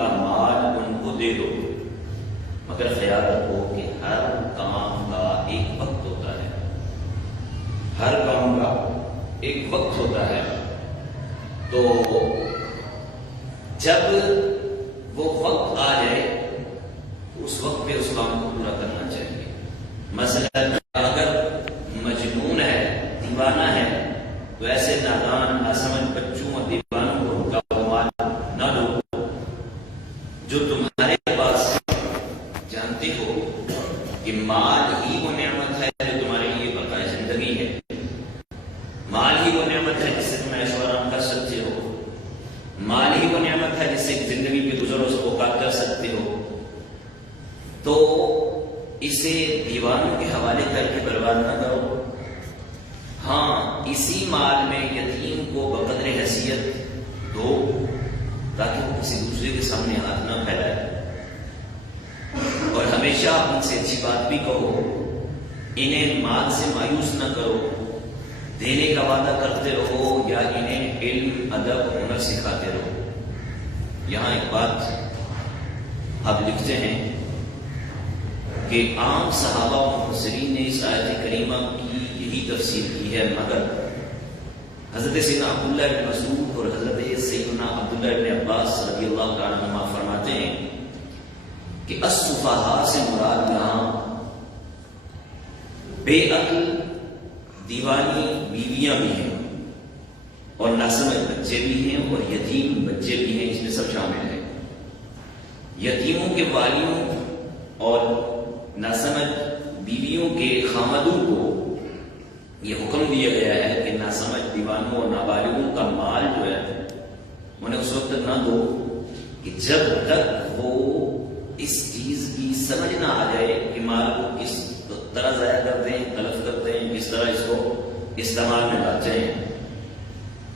کا مال ان کو دے دو، مگر خیال رکھو کہ ہر کام کا ایک وقت ہوتا ہے، ہر کام کا ایک وقت ہوتا ہے، تو جب وہ وقت آ جائے تو اس وقت پہ اس کام کو پورا کرنا چاہیے۔ مثلا اگر مجنون ہے، دیوانہ ہے، تو ایسے نادان ناسمجھ بچوں اور دیوانوں کو ان کا مال نہ دو جو تمہارے پاس جانتے ہو کہ مال ہی وہ نعمت ہے جو تمہارے لیے بقائے زندگی ہے، مال ہی وہ نعمت ہے جس سے تم عیش و آرام کر سکتے ہو، مال ہی وہ نعمت ہے جس سے زندگی کے گزر و اوقات کر سکتے ہو، تو اسے دیوانوں کے حوالے کر کے برباد نہ کرو۔ ہاں، اسی مال میں یتیم کو بقدر حیثیت دو تاکہ وہ کسی دوسرے کے سامنے ہاتھ نہ پھیلائے، اور ہمیشہ ان سے اچھی بات بھی کہو، انہیں مال سے مایوس نہ کرو، دینے کا وعدہ کرتے رہو یا انہیں علم ادب ہنر سکھاتے رہو۔ یہاں ایک بات آپ لکھتے ہیں کہ عام صحابہ و مفسرین نے اس آیت کریمہ کی یہی تفسیر کی ہے، مگر حضرت سیدنا عبداللہ بن مسعود اور حضرت سیدنا عبداللہ بن عباس رضی اللہ تعالیٰ عنہما فرماتے ہیں کہ السفہاء سے مراد یہاں بے عقل دیوانی بیویاں بھی ہیں اور ناسمجھ بچے بھی ہیں اور یتیم بچے بھی ہیں، اس میں سب شامل ہیں۔ یتیموں کے والیوں اور ناسمجھ بیویوں کے خامدوں کو یہ حکم دیا گیا ہے کہ ناسمجھ دیوانوں اور نابالغوں کا مال جو ہے انہیں اس وقت نہ دو کہ جب تک وہ اس چیز کی سمجھ نہ آ جائے کہ مال کو کس طرح ضائع کرتے ہیں، تلف کرتے ہیں، کس طرح اس کو استعمال میں لاتے ہیں۔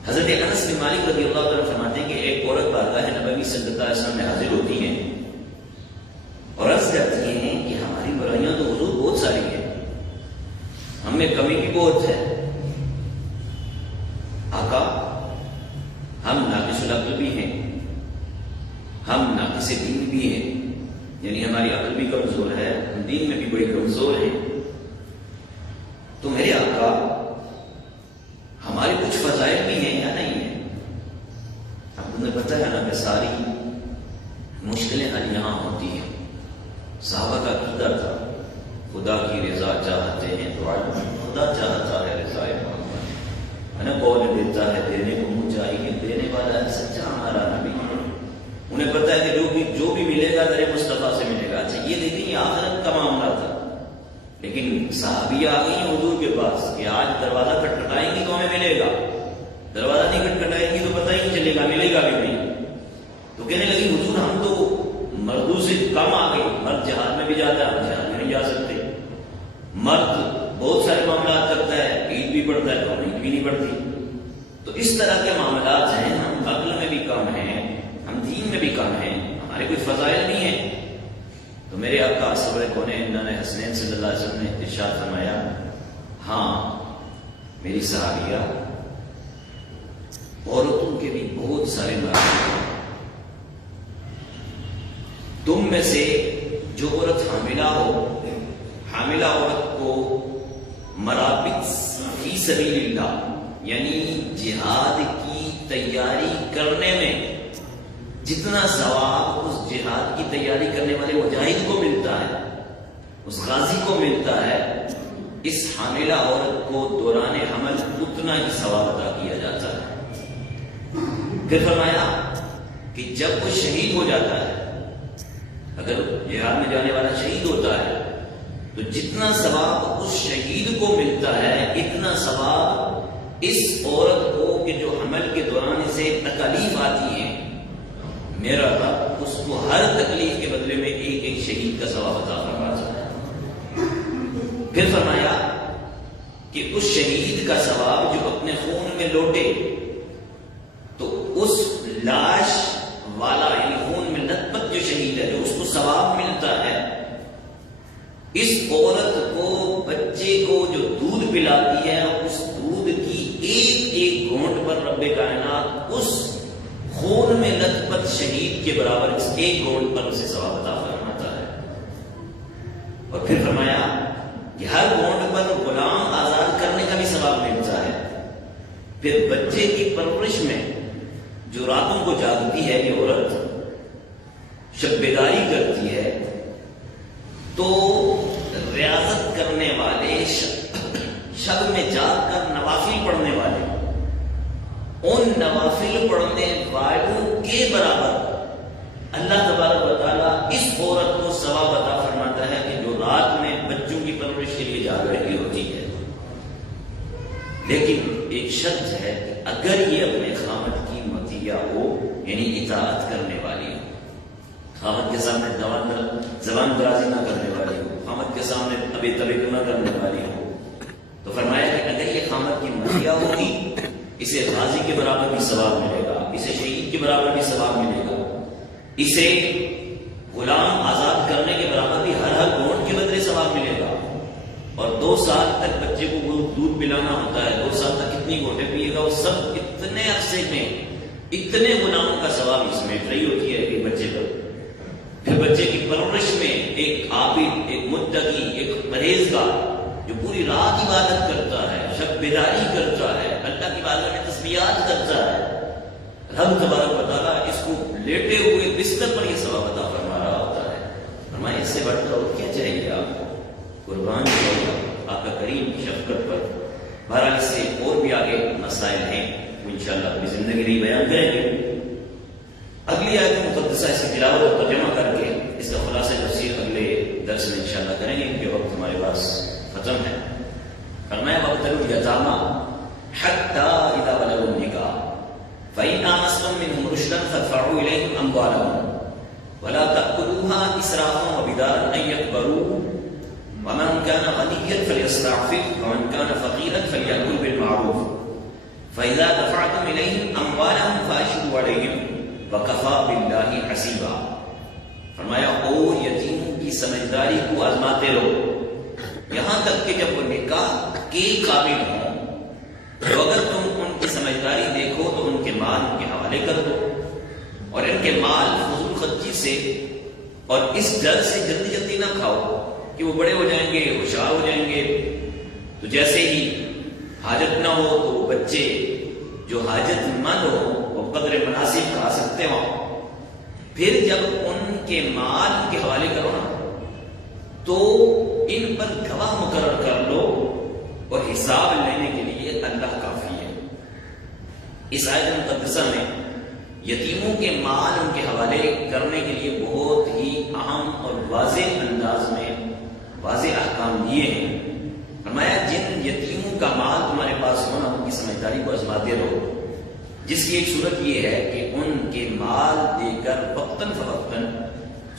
حضرت انس بن مالک رضی اللہ عنہ فرماتے ہیں کہ ایک عورت بارگاہ نبوی صلی اللہ علیہ وسلم میں حاضر ہوتی ہیں اور عرض کرتی ہیں کہ ہماری برائیاں تو حضور بہت ساری ہیں، ہم میں کمی بھی بہت ہے، آقا ہم ناقص العقل بھی ہیں، ہم ناقص دین بھی ہیں، یعنی ہماری عقل بھی کمزور ہے، ہم دین میں بھی بڑی کمزور ہیں، تو میرے آقا ہمارے کچھ فضائل بھی ہیں یا نہیں ہیں؟ اب تمہیں پتہ ہے نا کہ ساری مشکلیں حل یہاں ہوتی ہیں۔ صحابہ کا عقیدہ تھا خدا کی رضا چاہتے ہیں تو خدا چاہتا ہے رضا محمد، ہے نا، کون دیتا ہے دینے کو منہ چاہیے، دینے والا ہے سچا ہمارا نبی، انہیں پتہ ہے کہ جو بھی ملے گا در مصطفیٰ سے ملے گا۔ اچھا یہ دیکھیں یہ آخرت کا معاملہ تھا، لیکن صحابیہ آ گئی ہیں حضور کے پاس کہ آج دروازہ کھٹکھٹائیں گی تو ہمیں ملے گا، دروازہ نہیں کھٹکھٹائیں گی تو پتہ ہی نہیں چلے گا، ملے گا بھی نہیں۔ تو کہنے لگی حضور ہم تو مردوں سے کم آ گئے، مرد جہاد میں بھی جاتا ہے، ہم جہاد میں نہیں جا سکتے، مرد بہت سارے معاملات کرتا ہے، عید بھی پڑھتا ہے تو ہم عید بھی نہیں پڑھتی۔ تو اس طرح کے معاملات ہیں، ہم عقل میں بھی کم ہیں، ہم دین میں بھی کم ہیں، ہمارے کوئی فضائل نہیں ہیں۔ تو میرے آقا سرور کونین حسنین صلی اللہ علیہ وسلم نے ارشاد فرمایا، ہاں میری صحابیہ عورتوں کے بھی بہت سارے مراتب ہیں، تم میں سے جو عورت حاملہ ہو، حاملہ عورت کو مرابط فی سبیل اللہ یعنی جہاد کی تیاری کرنے میں جتنا ثواب اس جہاد کی تیاری کرنے والے مجاہد کو ملتا ہے، اس غازی کو ملتا ہے، اس حاملہ عورت کو دوران حمل اتنا ہی ثواب عطا کیا جاتا ہے۔ پھر فرمایا کہ جب وہ شہید ہو جاتا ہے، اگر جہاد میں جانے والا شہید ہوتا ہے تو جتنا ثواب اس شہید کو ملتا ہے اتنا ثواب اس عورت کو کہ جو حمل کے دوران اسے تکلیف آتی ہے، میرا رب اس کو ہر تکلیف کے بدلے میں ایک ایک شہید کا ثواب عطا فرماتا ہے۔ پھر فرمایا کہ اس شہید کا ثواب جو اپنے خون میں لوٹے تو اس لاش والا یعنی خون میں نطفت جو شہید ہے جو اس کو ثواب ملتا ہے، اس عورت کو بچے کو جو دودھ پلاتی ہے اس دودھ کی ایک ایک گھونٹ پر رب کائنات اس خون میں لت پت شہید کے برابر اس ایک گونڈ پر اسے ثواب عطا فرماتا ہے. اور پھر فرمایا کہ ہر گونڈ پر غلام آزاد کرنے کا بھی ثواب ملتا ہے. پھر بچے کی پرورش میں جو راتوں کو جاگتی ہے یہ عورت شب بیداری کرتی ہے تو ریاضت کرنے والے شب میں جاگ کر نوافل پڑھنے والے ان نوافل پڑھنے والوں کے برابر اللہ تبارک و تعالیٰ اس عورت کو ثواب عطا فرماتا ہے کہ جو رات میں بچوں کی پرورش کے لیے جاگ رہی ہوتی ہے. لیکن ایک شرط ہے کہ اگر یہ اپنے خامد کی مطیع ہو یعنی اطاعت کرنے والی ہو, خامد کے سامنے زبان درازی نہ کرنے والی ہو, خامد کے سامنے ابے تبے نہ کرنے والی ہو, تو فرمایا کہ اگر یہ خامد کی مطیع ہوگی اسے غازی کے برابر بھی ثواب ملے گا, اسے شہید کے برابر بھی ثواب ملے گا, اسے غلام آزاد کرنے کے برابر بھی ہر گونڈ کے بدلے ثواب ملے گا. اور 2 سال تک بچے کو دودھ پلانا ہوتا ہے, 2 سال تک کتنی گھونٹیں پیے گا, وہ سب اتنے عرصے میں اتنے غلاموں کا ثواب اس میں رہی ہوتی ہے ایک بچے پر. پھر بچے کی پرورش میں ایک عابد, ایک متقی, ایک پرہیزگار جو پوری رات عبادت کرتا ہے, شب بیداری کرتا ہے, اللہ کی بارگاہ میں تسبیحات کرتا ہے, رب تبارک و تعالیٰ اس کو لیٹے ہوئے بستر پر یہ ثواب عطا فرما رہا ہوتا ہے. فرمایا اس سے بڑھ کر اور کیا چاہیے آپ کو, قربان آپ کا کریم شفقت پر. بہرحال اس سے اور بھی آگے مسائل ہیں وہ انشاءاللہ اپنی زندگی نہیں بیان کریں گے. اگلی آیت مقدسہ اس کی تلاوت اور ترجمہ کر کے اس کا خلاصہ تفسیر اگلے درس میں انشاءاللہ کریں گے کیونکہ وقت ہمارے پاس ختم ہے. فرمایا وابتلوا الیتامی حتی اذا بلغوا النکاح فإن آنستم منهم رشدا فادفعوا إليهم أموالهم ولا تأكلوها إسرافا وبدارا أن يكبروا ومن كان غنيا فليستعفف ومن كان فقيرا فليأكل بالمعروف فإذا دفعتم إليهم أموالهم فأشهدوا عليهم وكفى بالله حسيبا. فرمایا او یتیموں کی سمجھداری کو آزماتے رہو یہاں تک کہ جب وہ نکاح کے قابل ہوں تو اگر تم ان کی سمجھداری دیکھو تو ان کے مال ان کے حوالے کر دو اور ان کے مال فضول خرچی سے اور اس ڈر سے جلدی جلدی نہ کھاؤ کہ وہ بڑے ہو جائیں گے, ہوشیار ہو جائیں گے, تو جیسے ہی حاجت نہ ہو تو بچے جو حاجت مند ہو وہ قدر مناسب کھا سکتے ہوں. پھر جب ان کے مال ان کے حوالے کرو نا تو ان پر گواہ مقرر کر لو اور حساب لینے کے لیے اللہ کافی ہے. اس آیت مقدسہ میں یتیموں کے مال ان کے حوالے کرنے کے لیے بہت ہی اہم اور واضح انداز میں واضح احکام دیے ہیں. فرمایا جن یتیموں کا مال تمہارے پاس ہونا ان کی سمجھداری کو آزماتے رہو, جس کی ایک صورت یہ ہے کہ ان کے مال دے کر وقتاً فوقتاً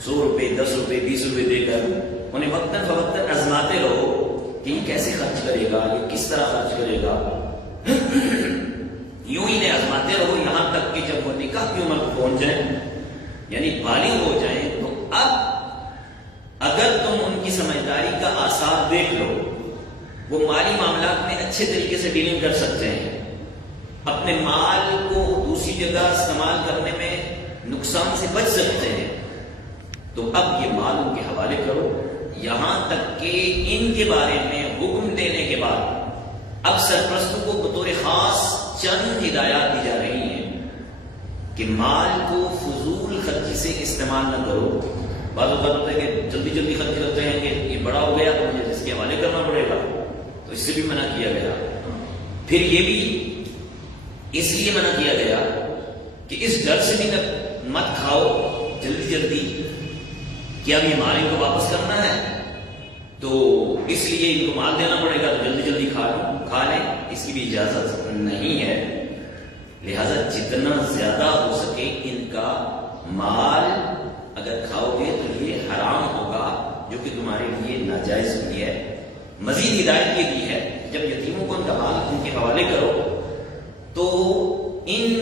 100 روپے 10 روپے 20 روپے دے کر انہیں وقتاً فوقتاً آزماتے رہو کہ یہ کیسے خرچ کرے گا, یہ کس طرح خرچ کرے گا. یوں ہی آزماتے رہو یہاں تک کہ جب وہ نکاح کی عمر پہنچ جائیں یعنی بالغ ہو جائیں تو اب اگر تم ان کی سمجھداری کا آثار دیکھ لو, وہ مالی معاملات میں اچھے طریقے سے ڈیلنگ کر سکتے ہیں, اپنے مال کو دوسری جگہ استعمال کرنے میں نقصان سے بچ سکتے ہیں, تو اب یہ مال ان کے حوالے کرو یہاں تک کہ ان کے بارے میں حکم دینے کے بعد اب سرپرستوں کو بطور خاص چند ہدایات دی جا رہی ہیں کہ مال کو فضول خرچی سے استعمال نہ کرو. بعض اوقات ہوتا ہے کہ جلدی جلدی خرچ کرتے ہیں کہ یہ بڑا ہو گیا تو مجھے اس کے حوالے کرنا پڑے گا, تو اس سے بھی منع کیا گیا. پھر یہ بھی اس لیے منع کیا گیا کہ اس ڈر سے بھی مت کھاؤ جلدی جلدی کہ اب یہ مال ان کو واپس کرنا ہے تو اس لیے ان کو مال دینا پڑے گا تو جلدی جلدی کھا لیں, اس کی بھی اجازت نہیں ہے. لہذا جتنا زیادہ ہو سکے ان کا مال اگر کھاؤ گے تو یہ حرام ہوگا جو کہ تمہارے لیے ناجائز بھی ہے. مزید ہدایت یہ دی ہے جب یتیموں کو ان کا مال ان کے حوالے کرو تو ان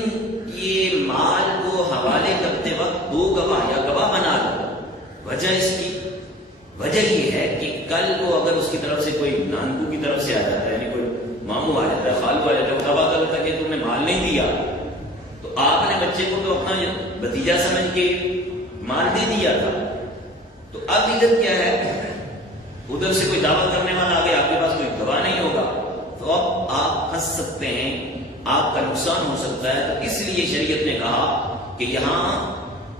کے مال کو حوالے کرتے وقت 2 گواہ یا گواہ بنا لو. وجہ اس کی وجہ یہ ہے کہ کل کو اگر اس کی طرف سے کوئی نانکو کی طرف سے آ جاتا ہے یعنی کوئی ماموں آ جاتا ہے, خالو آ جاتا ہے, وہ دعویٰ کرتا ہے کہ تم نے مال نہیں دیا, تو تو آپ نے بچے کو تو اپنا بھتیجا سمجھ کے مال دے دیا تھا، تو اب ادھر کیا ہے، ادھر سے کوئی دعویٰ کرنے والا آگے، آپ کے پاس کوئی گواہ نہیں ہوگا، تو اب آپ پھنس سکتے ہیں، آپ کا نقصان ہو سکتا ہے۔ تو اس لیے شریعت نے کہا کہ یہاں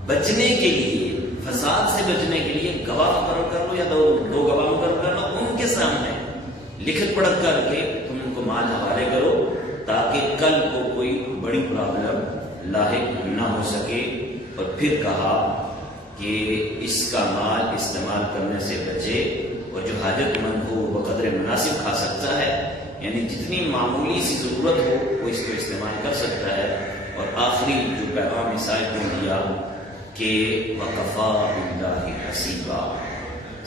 بچنے کے لیے، فساد سے بچنے کے لیے گواہ مقرر کر لو یا دو گواہ مقرر کر لو، ان کے سامنے لکھت پڑھ کر کے تم ان کو مال حوالے کرو، تاکہ کل کو کوئی بڑی پرابلم لاحق نہ ہو سکے۔ اور پھر کہا کہ اس کا مال استعمال کرنے سے بچے، اور جو حاجت مند ہو وہ قدر مناسب کھا سکتا ہے، یعنی جتنی معمولی سی ضرورت ہو وہ اس کو استعمال کر سکتا ہے۔ اور آخری جو پیغام صاحب نے دیا کہ وَكَفَى بِاللَّهِ حَسِيبًا،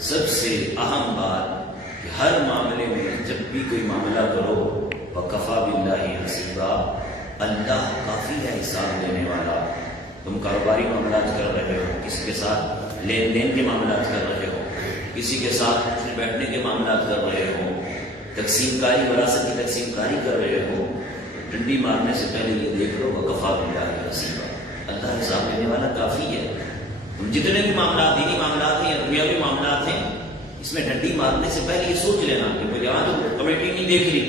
سب سے اہم بات کہ ہر معاملے میں جب بھی کوئی معاملہ کرو، وَكَفَى بِاللَّهِ حَسِيبًا، اللہ کافی ہے حساب دینے والا۔ تم کاروباری معاملات کر رہے ہو، کسی کے ساتھ لین دین کے معاملات کر رہے ہو، کسی کے ساتھ اٹھنے بیٹھنے کے معاملات کر رہے ہو، تقسیم کاری، وراثت کی تقسیم کاری کر رہے ہو، ڈنڈی مارنے سے پہلے یہ دیکھ لو وَكَفَى بِاللَّهِ حَسِيبًا، اللہ حساب دینے والا کافی ہے۔ تم جتنے بھی معاملات، دینی معاملات ہیں یا دنیاوی معاملات ہیں، اس میں ڈنڈی مارنے سے پہلے یہ سوچ لینا کہ یہاں تو کمیٹی نہیں دیکھ رہی،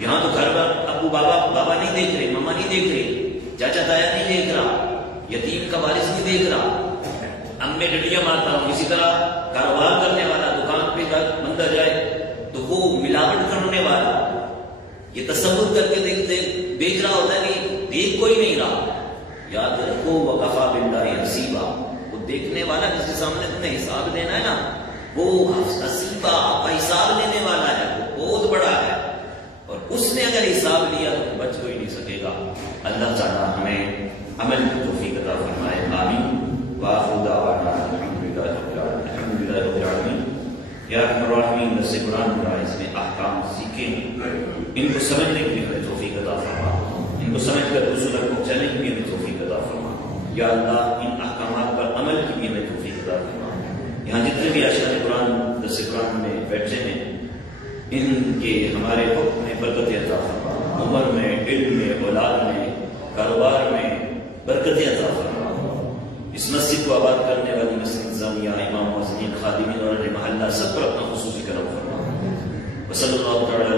یہاں تو گھر ابو بابا نہیں دیکھ رہے، ماما نہیں دیکھ رہے، چاچا تایا نہیں دیکھ رہا، یتیم کا وارث نہیں دیکھ رہا، اب میں ڈنڈیاں مارتا ہوں۔ اسی طرح کاروبار کرنے والا دکان پہ بندہ جائے تو وہ ملاوٹ کرنے والا یہ تصور کر کے بیچ رہا ہوتا ہے کہ دیکھ کوئی نہیں رہا، یاد رکھو وَكَفَى بِاللَّهِ حَسِيبًا، وہ دیکھنے والا جس کے سامنے تمہیں حساب دینا ہے نا، وہ حسیبہ، آپ کا حساب لینے والا ہے، وہ بہت بڑا ہے، اور اس نے اگر حساب لیا تو بچ کوئی نہیں سکے گا۔ اللہ تعالیٰ ہمیں عمل کی توفیق عطا فرمائے، آمین۔ وآخر دعوانا الحمدللہ رب العالمین۔ یا ارحم الراحمین، درس قرآن میں اس میں احکام سیکھیں، ان کو سمجھنے کی ہمیں توفیق عطا فرما، ان کو سمجھ کر دوسروں تک پہنچانے کی بھی ہمیں توفیق عطا فرما۔ یا اللہ ان احکامات پر عمل کی بھی ہمیں توفیق عطا فرما۔ یہاں جتنے بھی اشیاء قرآن درس قرآن میں بیٹھے ہیں، ان کے ہمارے وقت میں برکت عطا فرما، عمر میں، علم میں، اولاد میں، کاروبار میں برکت عطا فرما۔ اس مسجد کو آباد کرنے والی مسجد نظامیہ، امام، مؤذنین، خادمین اور محلہ سب پر اپنا خصوصی کرم فرما۔ وصلی اللہ تعالی